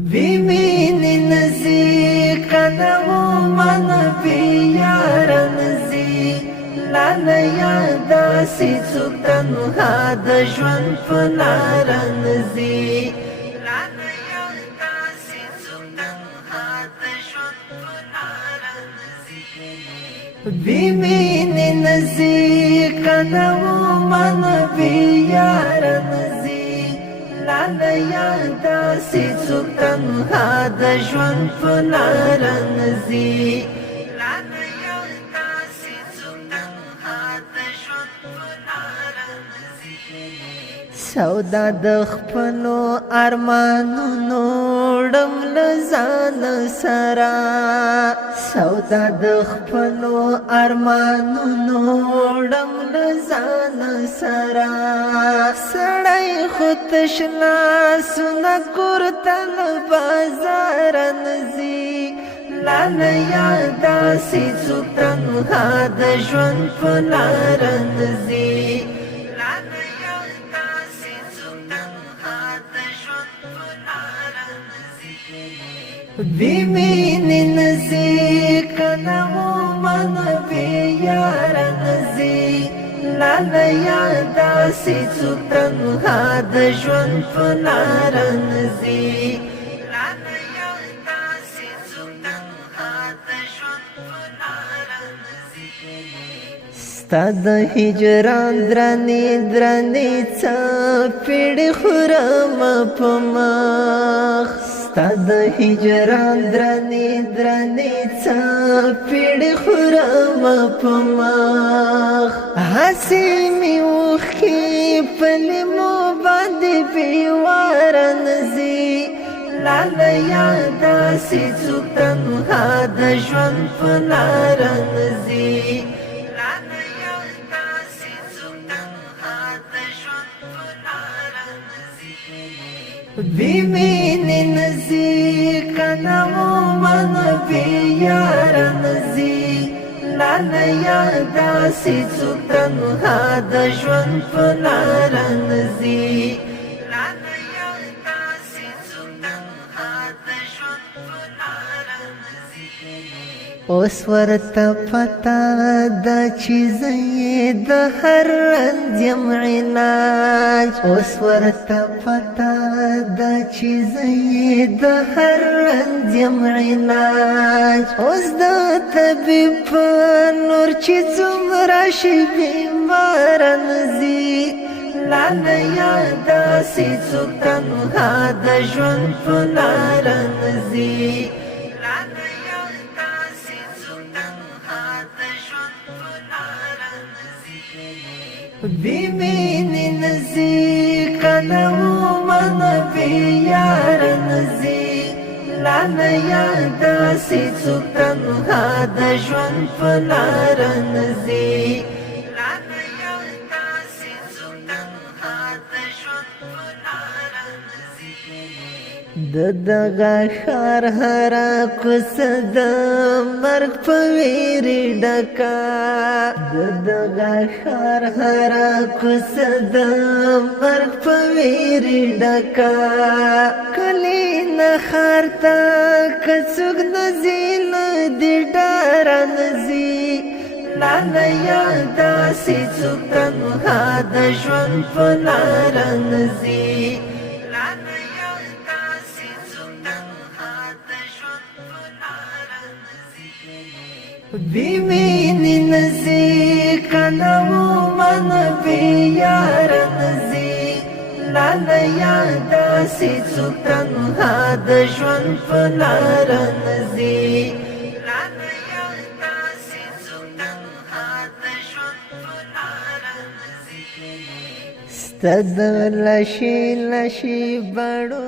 بیمینی نزی کنو من بیار نزی لالیا داسی چوک تنها د ژوند په لار نزی لالیا داسی چوک تنها د ژوند په لار نزی بیمینی نزی کنو من بیار نزی لالیا داسی چوک تنها د ژوند په لار نزی لالیا داسی چوک تنها د ژوند په لار نزی سودا د خپلو ارمانونو ډم لزان سرا سودا د خپلو ارمانونو ډم لزان سرا سړی خودشنا سنا کورتل بازار نزی لالیا داسی چوک تنها د ژوند په لار نزی لالیا داسی چوک تنها د ژوند په لار نزی بیمینی نزی کنو من بیار نزی لالیا داسی چوک تنها د ژوند په لار نزی لالیا داسی چوک تنها د ژوند په لار نزی ستا د هجران درنې درنې څپېړې خورم په مخ ستا د هجران درنې درنې څپېړې خورم په مخ هسې مې اوښکې په لیمو باندې بېوار نزي لالیا داسې څوک تنها د ژوند په لار نزي لالیا داسې څوک تنها د ژوند په لار نزي بیمینې نزي کنه من بیار نزي لالیا داسې څوک تنها د ژوند په لار نزي لالیا داسې څوک تنها د ژوند په لار نزي اوس ورته پتا ده چې زه یې د هر رنځ یم علاج اوس ورته پتا ده چې زه یې د هر رنځ یم علاج اوس د طبیب په نور چې څومره شي بیمار نزي لالیا داسې څوک تنها د ژوند په لار نزي لالیا داسې څوک تنها د ژوند په لار نزي بیمینې نزي کنه من بیار نزي لالیا داسې څوک تنها د ژوند په لار نزي لالیا داسې څوک تنها د ژوند په لار نزي د دغه ښار هره کوڅه د مرګ په ویرې ډکه د دغه ښار هره کوڅه د مرګ په ویرې ډکه کلي نه ښار ته که څوک نه ځي نه دې ډاره نه ځي لالیا داسې څوک تنها د ژوند په لار نه ځي لالیا داسې څوک تنها د ژوند په لار نه ځي بیمینې نه ځي کنه من بیار نه ځي لالیا داسې څوک تنها د ژوند په لار نزي لالیا داسې څوک تنها د ژوند په لار نزي ستد لشي لشي بړو